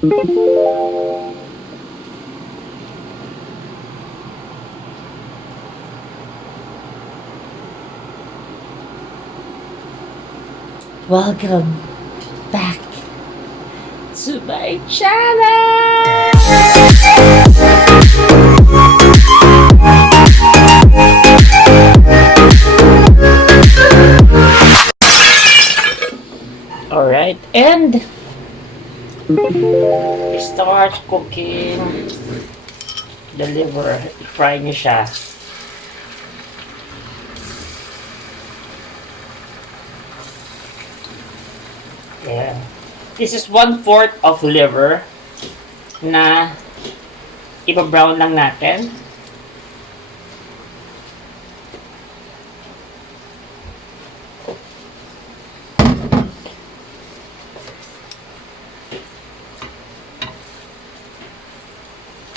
Welcome back to my channel! Alright, and start cooking the liver. I-fry niyo siya. Yeah. This is 1/4 of liver na ipa-brown lang natin.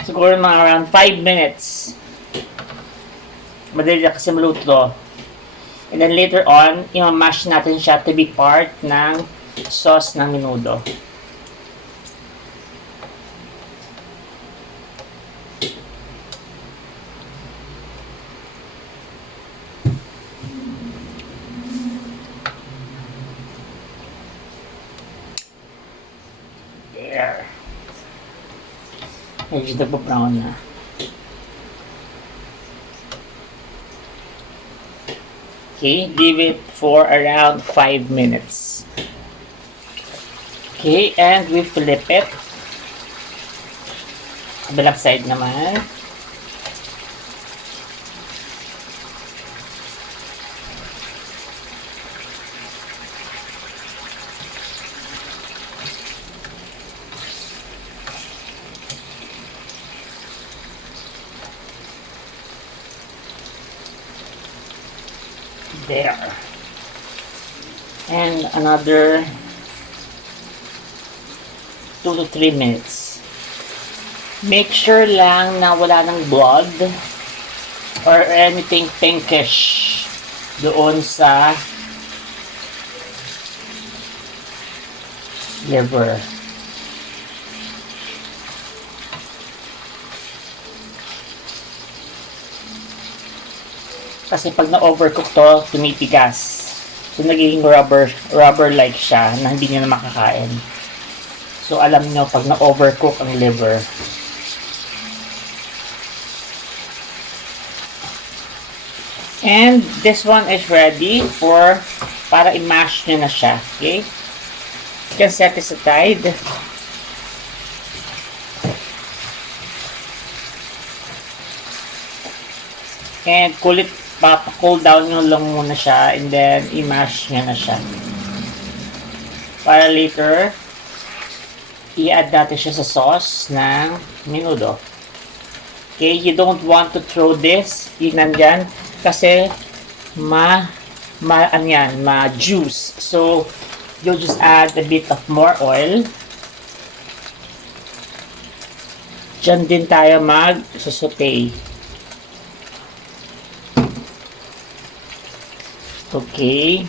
Siguro mga around 5 minutes. Madali na kasi maluto. And then later on, i-mash natin siya to be part ng sauce ng menudo. There. Medyo nagpa-brown na. Okay, leave it for around 5 minutes. Okay, and we flip it. Kabilang side naman. There. And another 2 to 3 minutes. Make sure lang na wala ng blood or anything pinkish doon sa liver. Kasi pag na-overcook to, tumitigas. So, nagiging rubber-like siya na hindi nyo na makakain. So, alam nyo pag na-overcook ang liver. And this one is ready para i-mash nyo na siya. Okay? You can set this aside. And cool down nyo lang muna siya and then i-mash nyo na siya. Para later, i-add natin siya sa sauce ng menudo. Okay, you don't want to throw this nandyan kasi ma-juice. So, you'll just add a bit of more oil. Diyan din tayo mag-saute. Okay.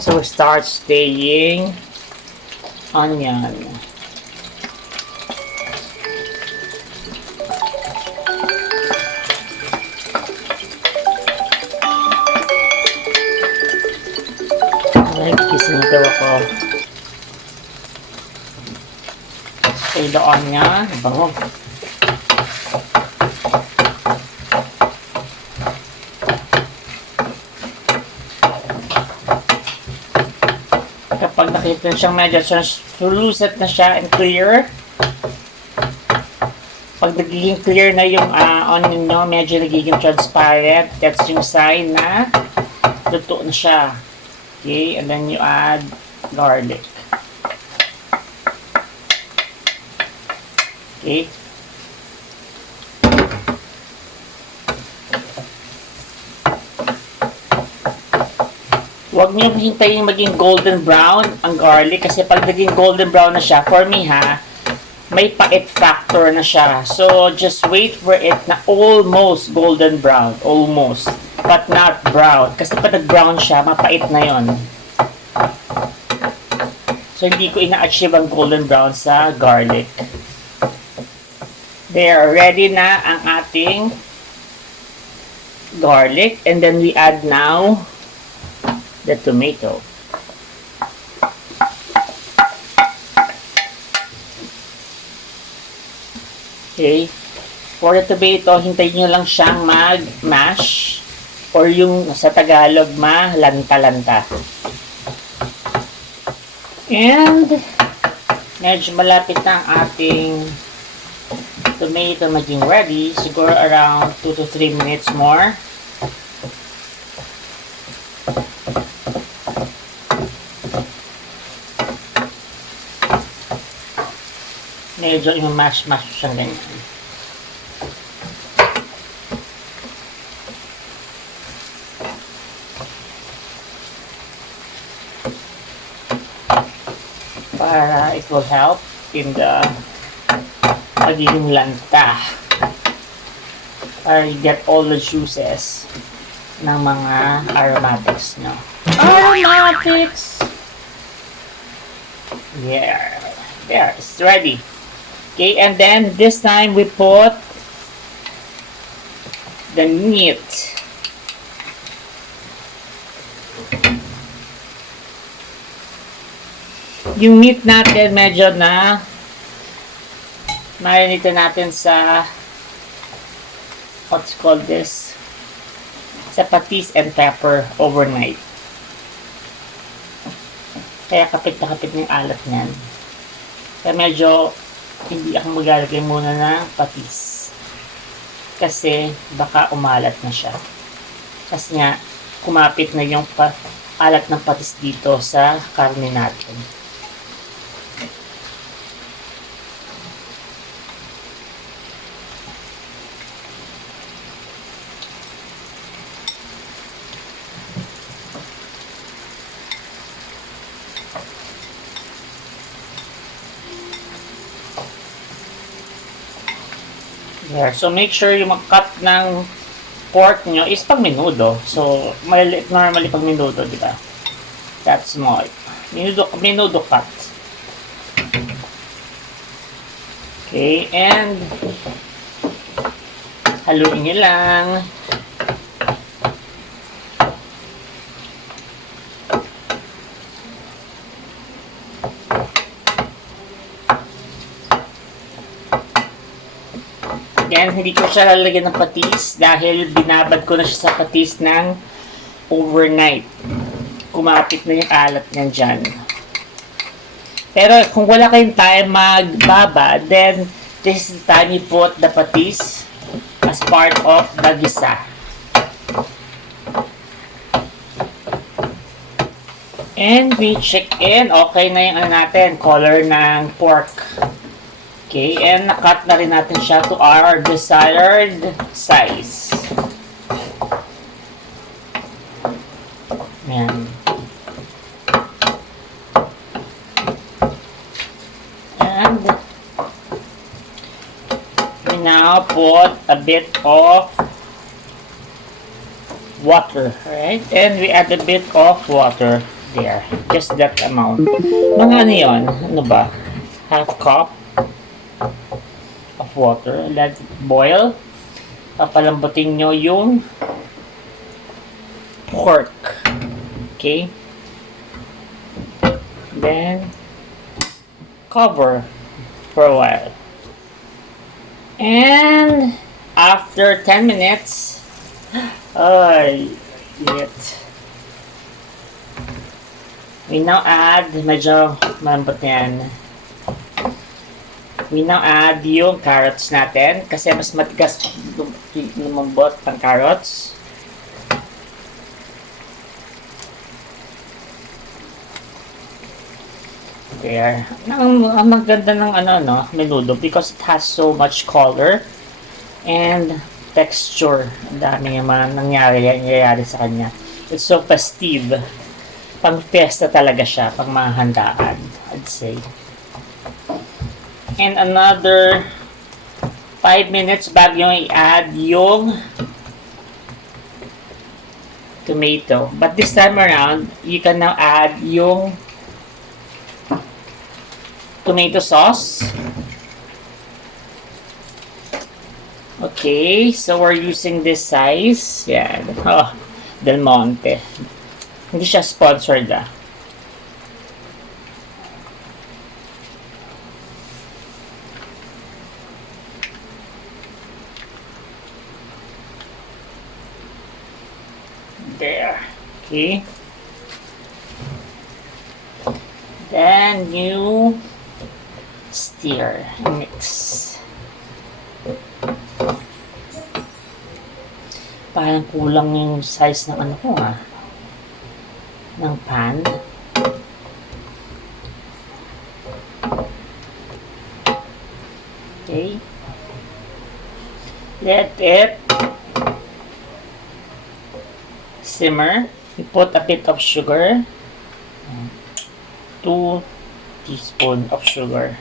So, start staying onion. Ay, kising daw ako. Stay the onion. Bango. Kapag nakita siyang medyo translucent na siya and clear, pag nagiging clear na yung onion nyo, medyo nagiging transparent, that's yung sign na luto na siya. Okay, and then you add garlic. Okay. Huwag niyo hintayin maging golden brown ang garlic kasi pag naging golden brown na siya, for me ha, may pait factor na siya. So, just wait for it na almost golden brown. Almost. But not brown. Kasi pag nag-brown siya, mapait na yon. So, hindi ko ina-achieve ang golden brown sa garlic. There, ready na ang ating garlic. And then we add now the tomato. Okay. For the tomato, hintayin nyo lang siyang mag-mash or yung sa Tagalog, malanta-lanta. And medyo malapit na ang ating tomato maging ready. Siguro around 2 to 3 minutes more. Medyo i-mash-mash siyang ganyan. Para it will help in the pagiging lanta. Para you get all the juices ng mga aromatics nyo. Aromatics! Yeah. There, it's ready. Okay, and then this time we put the meat. Yung meat natin medyo na marinate natin sa what's called this, sa patis and pepper overnight. Kaya kapit na kapit ng alat niyan. Kaya medyo hindi ako maglalagay muna ng patis. Kasi baka umalat na siya. Kasi nga kumapit na yung alat ng patis dito sa karne natin. There. So, make sure yung mag-cut ng pork nyo is pag menudo. So, maliliit normally pag menudo, di ba? That's small. Menudo cut. Okay, and haluin nyo lang. Again, hindi ko siya lalagyan ng patis dahil binabad ko na siya sa patis ng overnight. Kumapit na yung alat niyan dyan. Pero kung wala kayong time magbabad, then this is the time you put the patis as part of the gisa. And we check in. Okay na yung ano natin, color ng pork. Okay, and nakat na rin natin siya to our desired size. Ayan. And we now put a bit of water, right? And we add a bit of water there. Just that amount. Mga ano yun? Ano ba? Half cup of water. Let it boil. Papalambutin nyo yung pork. Okay? Then, cover for a while. And, after 10 minutes, we now add, medyo malambot yan. We now add yung carrots natin kasi mas matigas lumambot ang carrots. There. Ang maganda ng menudo because it has so much color and texture. Ang dami naman nangyayari sa kanya. It's so festive. Pang fiesta talaga siya, pang mga handaan, I'd say. And another 5 minutes bago yung i-add yung tomato. But this time around, you can now add yung tomato sauce. Okay, so we're using this size. Yan. Oh, Del Monte. Hindi siya sponsored ah. There. Okay. Then you stir, mix. Parang kulang yung size ng ano ko ng pan. Okay. Let it simmer. You put a bit of sugar. 2 teaspoons of sugar.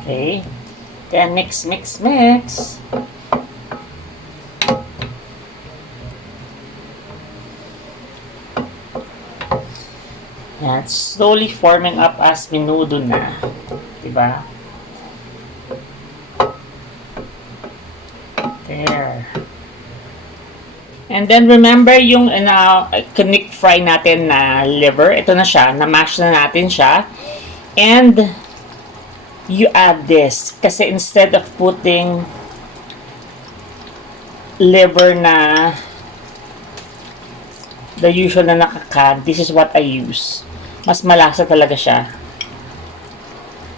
Okay. Then mix, mix, mix. Yan, slowly forming up as menudo na. Diba? There. And then remember yung knick fry natin na liver. Ito na siya. Na-mash na natin siya. And you add this. Kasi instead of putting liver na the usual na nakakan, this is what I use. Mas malasa talaga siya.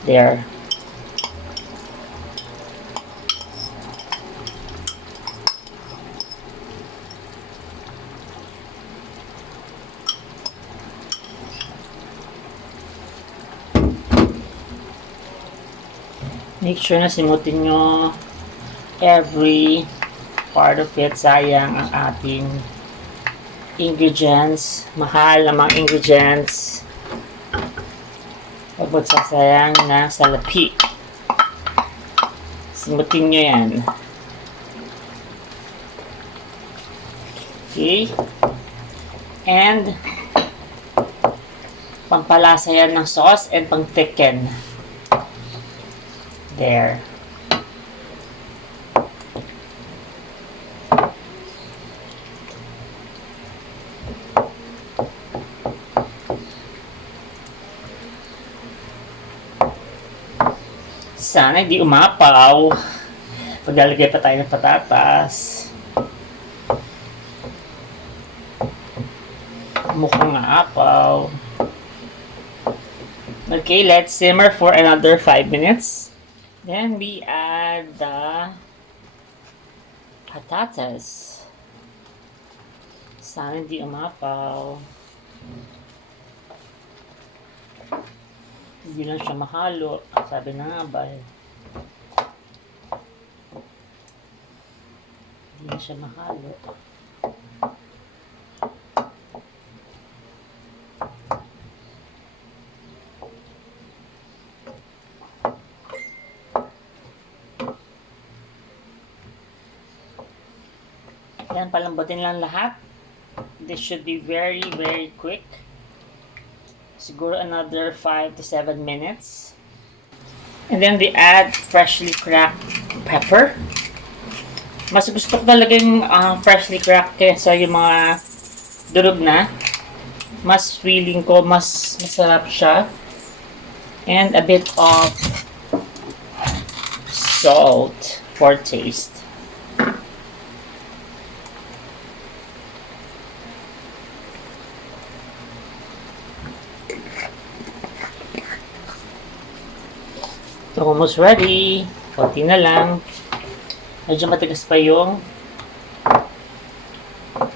There. Make sure na simutin nyo every part of it. Sayang ang ating ingredients. Mahal na mga ingredients. Huwag magsasayang na salapi. Simutin nyo yan. Okay. And pampalasa yan ng sauce and pang-thicken. There. Sana hindi umapaw. Paglalagay pa tayo ng patatas. Mukhang aapaw. Okay, let's simmer for another 5 minutes. Then we add the patatas. Sana hindi umapaw. Hindi lang siya mahalo. Sabi na nga ba eh. Hindi na siya mahalo. Yan, palambutin lang lahat. This should be very, very quick. Siguro another 5 to 7 minutes. And then we add freshly cracked pepper. Mas gusto ko talaga yung freshly cracked kaysa yung mga durog na. Mas feeling ko, mas masarap siya. And a bit of salt for taste. So, almost ready. Konti na lang. Medyo matigas pa yung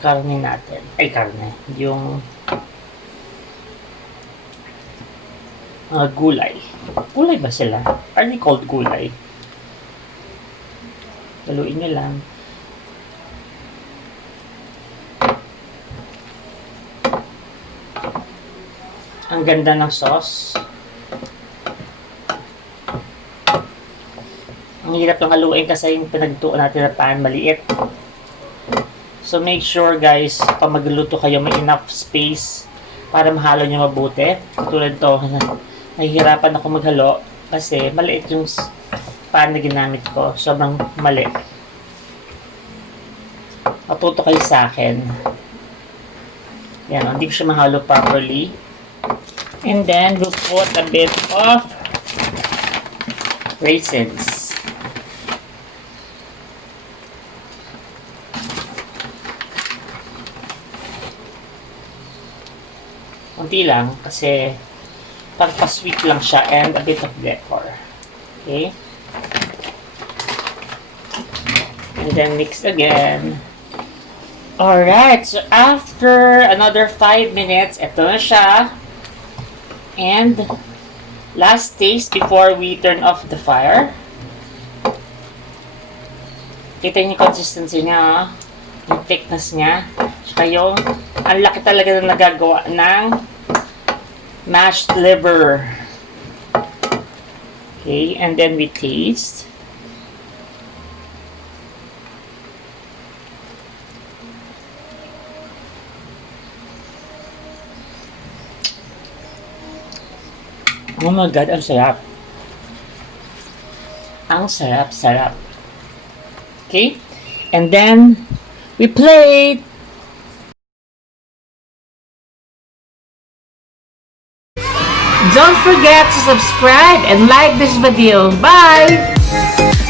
karne natin. Ay, karne. Yung gulay. Gulay ba sila? Are they called gulay? Haluin nyo lang. Ang ganda ng sauce. Ang hirap ng haluin kasi yung pinagtuon natin na pan, maliit. So make sure guys, pag magluluto kayo, may enough space para mahalo nyo mabuti. Tulad to, nahihirapan ako maghalo kasi maliit yung pan na ginamit ko. Sobrang mali. Matuto kayo sa akin. Yan, hindi ko siya mahalo properly. And then, we'll put a bit of raisins. Kunti lang kasi pagpa-sweet lang siya and a bit of decor. Okay? And then mix again. Alright, so after another 5 minutes, ito na siya. And last taste before we turn off the fire. Kita niyo yung consistency niya, yung thickness niya. Tsaka yung, ang laki talaga na nagagawa ng mashed liver. Okay, and then we taste. Oh my God, ang sarap. Ang sarap-sarap. Okay? And then, we plate. Don't forget to subscribe and like this video. Bye!